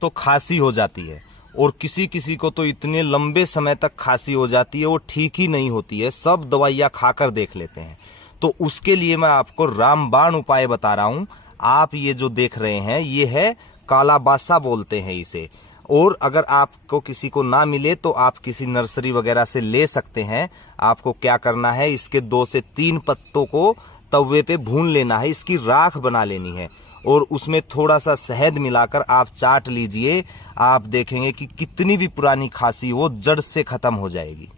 तो खांसी हो जाती है और किसी किसी को तो इतने लंबे समय तक खांसी हो जाती है, वो ठीक ही नहीं होती है, सब दवाइयाँ खाकर देख लेते हैं। तो उसके लिए मैं आपको रामबाण उपाय बता रहा हूँ। आप ये जो देख रहे हैं ये है कालाबासा बोलते हैं इसे। और अगर आपको किसी को ना मिले तो आप किसी नर्सरी वगैरह से ले सकते हैं। आपको क्या करना है, इसके 2 से 3 पत्तों को तवे पे भून लेना है, इसकी राख बना लेनी है और उसमें थोड़ा सा शहद मिलाकर आप चाट लीजिए। आप देखेंगे कि कितनी भी पुरानी खांसी वो जड़ से खत्म हो जाएगी।